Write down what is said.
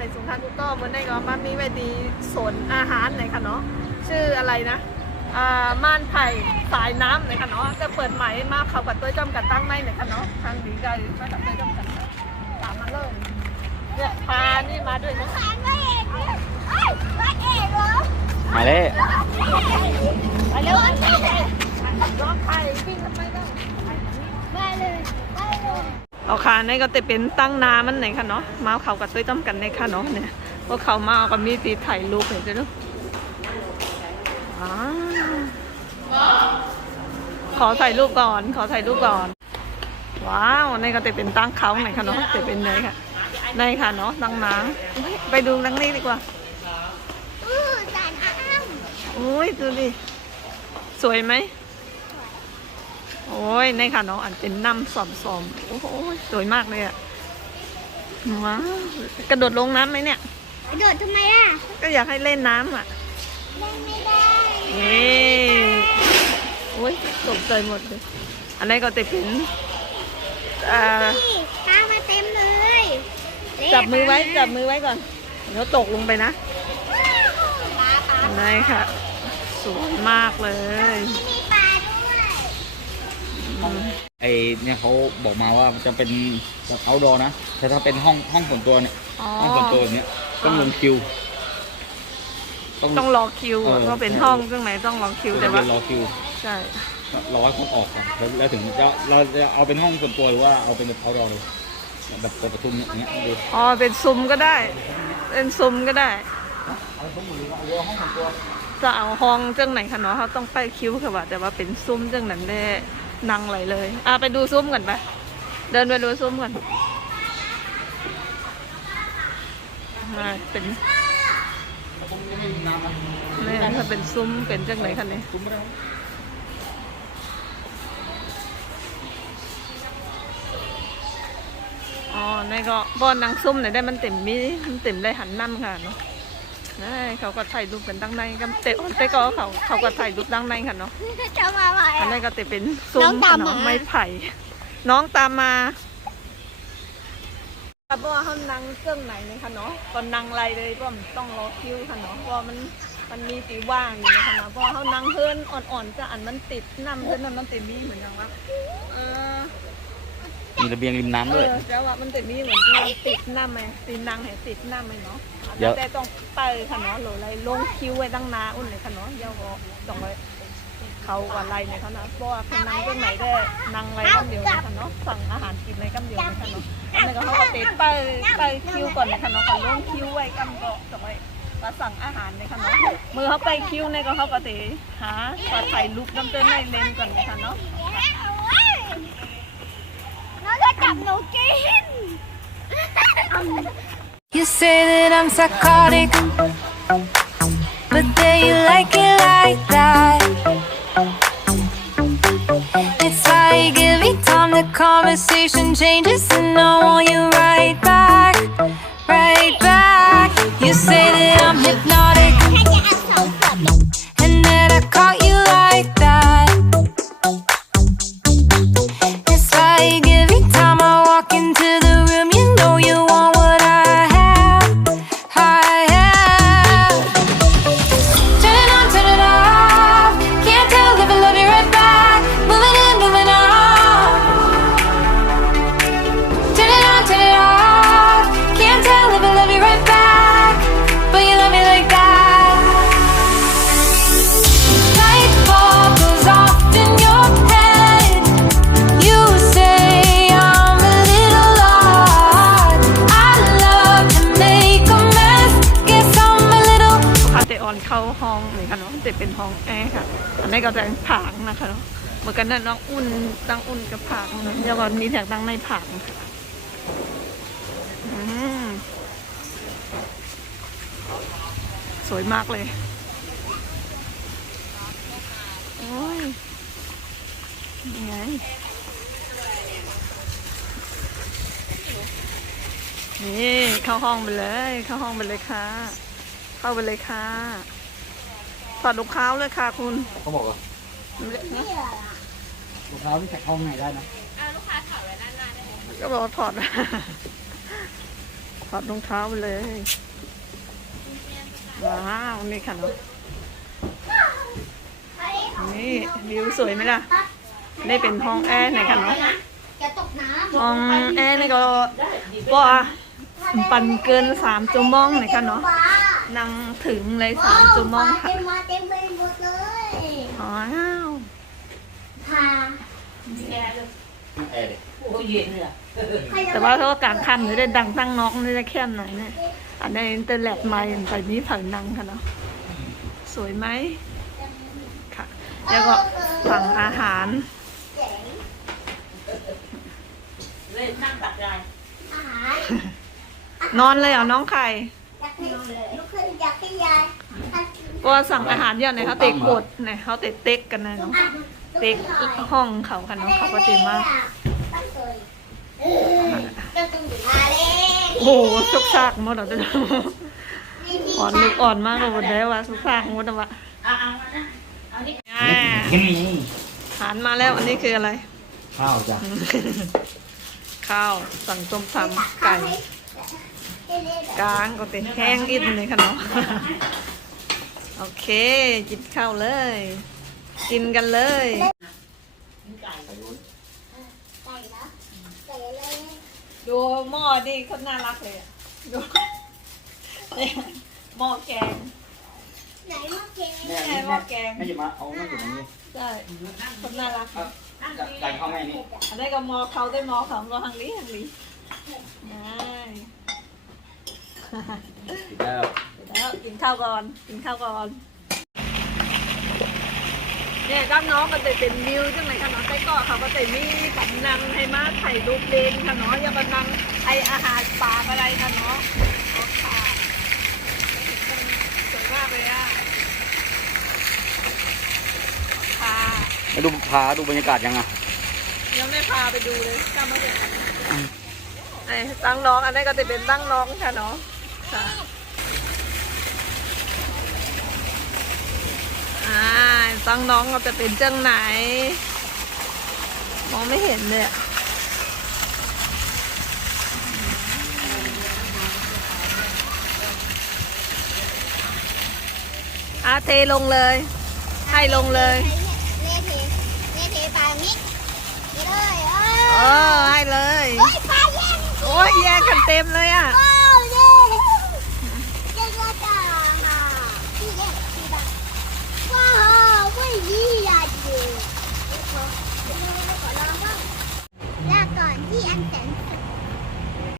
ในสุขานกุโต้เมื่อในก็มามีไว้ดีสวนอาหารไหนคะเนาะชื่ออะไรนะม่านไผ่สายน้ำไหนคะเนาะจะเปิดใหม่มาเขากับตัวจำกันตั้งในไหนคะเนาะทางดีใจมากับตัวจำกันตามมาเลยเนี่ยพานี่มาด้วยนะมาเลยไปเร็วร้องไผ่วิ่งทำไมได้ไปเลยเอาค่ะนี่ก็จะเป็นตั้งน้ำมันไหนคะเนาะมาเขากับตัวจำกันในค่ะเนาะเนี่ยพวกเขามาก็มีตีถ่ายรูปเห็นจ้ะลูกขอถ่ายรูปก่อนว้าวนี่ก็จะเป็นตั้งเขาไหนคะเนาะจะเป็นไหนค่ะในค่ะเนาะตั้งน้ำไปดูตั้งนี้ดีกว่าโอ้ยดูดิสวยไหมโอ้ยในค่ะเนาะอันเป็นน้ำสอมโอ้โหสวยมากเลยอะว้าวกระโดดลงน้ำไหมเนี่ยกระโดดทำไมอ่ะก็อยากให้เล่นน้ำอ่ะเล่นไม่ได้นี่โอ้ยตกใจหมดเลยอันนี้ก็จะเป็นตามาเต็มเลยจับมือไว้ก่อนเดี๋ยวตกลงไปนะนี่ค่ะสวยมากเลยมีปลาด้วยไอเนี่ยเขาบอกมาว่าจะเป็นเอาท์ดอร์นะแต่ถ้าเป็นห้องส่วนตัวเนี่ยห้องส่วนตัวอย่างเนี้ยต้องลงคิวต้องรอคิวเพราะเป็นห้องข้างในต้องรอคิวแต่ว่ารอคิวใช่รอให้คนออกก่อนแล้วถึงเราจะเอาเป็นห้องส่วนตัวหรือว่าเอาเป็นเอาท์ดอร์เลยแบบเปิดประตูอย่างเงี้ยดูอ๋อเป็นซุ้มก็ได้เป็นซุ้มก็ได้เอาซุ้มหรือว่าห้องส่วนตัวจะเอาห้องจังไหนคะเนาะเขาต้องไปคิวค่ะว่าแต่ว่าเป็นซุ้มจังนั้นได้นั่งไหลเลยไปดูซุ้มก่อนไปเดินไปดูซุ้มก่อนเป็นนี่ถ้าเป็นซุ้มเป็นจังไหนคะเนี่ยอ๋อนี่ก็บอนนางซุ้มเนี่ยได้มันเต็มได้หันนั่นค่ะเนาะนี่เขาก็ถ่ายรูปกันตั้งในกันเตะก็เขาก็ถ่ายรูปตั้งในค่ะเนาะอันนี้ก็จะเป็นซุ้มไม้ไผ่น้องตามมาเพราะว่าเขานั่งเครื่องไหนเลยค่ะเนาะก็นั่งไรเลยเพราะมันต้องรอคิวค่ะเนาะเพราะมันมีตีว่างอยู่นะคะเนาะเพราะเขานั่งเพื่อนอ่อนๆจะอันมันติดน้ำเพื่อนมันติดนี่เหมือนกันวะมีระเบียงริมน้ำด้วยแต่ว่ามันติดนี่เหมือนกันติดน้ำไหมตีนังให้ติดน้ำไหมเนาะแต่ต้องไปค่ะเนาะหรืออะไรลงคิวไว้ตั้งนาอุ่นเลยค่ะเนาะเดี๋ยวก็ต้องไว้เขาอะไรเนี่ยค่ะเนาะเพราะว่าคือนั่งก็ไหนได้นั่งอะไรกันเดียวค่ะเนาะสั่งอาหารกินอะไรกันเดียวค่ะเนาะอันนี้ก็เขาก็ติดไปคิวก่อนนะคะเนาะก่อนลงคิวไว้กันก็ต้องไว้มาสั่งอาหารเลยค่ะเนาะมือเขาไปคิวเนี่ยก็เขาก็ติหาถ่ายรูปน้ำเต้นในเลนก่อนเลยค่ะเนาะน้องจะจับหนูกิน You say that I'm psychotic, but then you like it like that. It's like every time the conversation changes and I want you right back. You say that I'm hypnotic and that I caught you like that. It's like every time I walk into the room, you know you want what I have. Turn it on, turn it off. Can't tell if I love you right back. Moving in, moving on. Turn it on, turn it off. Can't tell if I love you right back, but you love me like that. Light bulb goes off in your head. You say I'm a little odd. I love to make a mess. Guess I'm a little. พาเตออนเข้าห้องเลยค่ะเนาะจะเป็นห้องแอร์ค่ะอันนี้ก็จะผางนะคะเนาะเหมือนกันนั่นน้องอุ่นตั้งอุ่นกับผางเนาะเดี๋ยวก่อนมีแถกตั้งในผางค่ะสวยมากเลยโอ้ยยังไงนี่เข้าห้องไปเลยค่ะเข้าไปเลยค่ะถอดรองเท้าเลยค่ะคุณเขาบอกว่า รองเท้าที่ใส่เข้าข้างในได้นะลูกค้าถอดไว้ด้านหน้าได้ไหมก็บอกว่าถอด ถอดรองเท้าเลย ว้าว นี่ค่ะเนาะนี่วิวสวยไหมล่ะ นี่เป็นห้องแอร์ไหนค่ะเนาะ จะตกน้ำ ห้องแอร์นี่ก็ว่าปั่นเกิน3 ชั่วโมงไหนค่ะเนาะ นั่งถึงเลย3 ชั่วโมงค่ะ เต็มมาเต็มไปหมดเลย อ๋อ ค่ะ แอร์ดิ แต่ว่าเขากางคันหรือได้ดังตั้งน้องนี่ได้แค่ไหนเนี่ย อันนี้อินเตอร์เน็ตใหม่ไปนี้ผังนังค่ะเนาะ สวยไหมค่ะ แล้วก็สั่งอาหาร เจ๋ง อาหาร นอนเลยเหรอน้องไข่ อยากให้ลูกขึ้นอยากให้ยาย ก็สั่งอาหารเยอะเนี่ยเขาเตะกดเนี่ยเขาเตะเต็กกันนะเนาะเต็กห้องเขาค่ะเนาะเขาก็เต็มมาก จะต้องอยู่มาเลย โอ้โหสุกซากหมดเลยอ่อนนึกอ่อนมากเลยวันนี้ว่าสุกซากหมดแล้ววะอ่า นี่ อาหารมาแล้วอันนี้คืออะไร ข้าวจ้ะ ข้าวสั่งต้มตำไก่กลางก็เตะแห้งอินเลยค่ะเนาะโอเคกินข้าวเลย กินกันเลย ไก่นะไก่อะไร ดูหม้อดิคนน่ารักเลยอะดูเนี่ยหม้อแกง ไหนมาเกง แม่ แม่หม้อแกง แม่จะมาเอานั่งอยู่ตรงนี้ ใช่คนน่ารัก ครับดันเข้าแม่นี่ อันนี้ก็หม้อเขาได้หม้อเขาก็หังลีได้ ติดแล้ว แล้วกินข้าวก่อนกินข้าวก่อนเนี่ยก็น้องก็จะเป็นวิวจังไหนคะน้องไส้กรอกเขาก็จะมีกับนังให้มาถ่ายรูปเล่นค่ะเนาะอย่ามานั่งไออาหารปลาอะไรค่ะเนาะโอ้ค่ะสวยมากเลยอ่ะค่ะ มาดูพาดูบรรยากาศยังอ่ะ ยังไม่พาไปดูเลยจำมาเลยไอ้ตั้งน้องอันนี้ก็จะเป็นตั้งน้องค่ะเนาะค่ะตั้งน้องก็จะเป็นเจ้าไหน มองไม่เห็นเลยเทลงเลย ให้ลงเลย เละเทปลานี้เลย ให้เลย โอ้ยปลาแย่ง โอ้ยแย่งกันเต็มเลยอ่ะ โอ้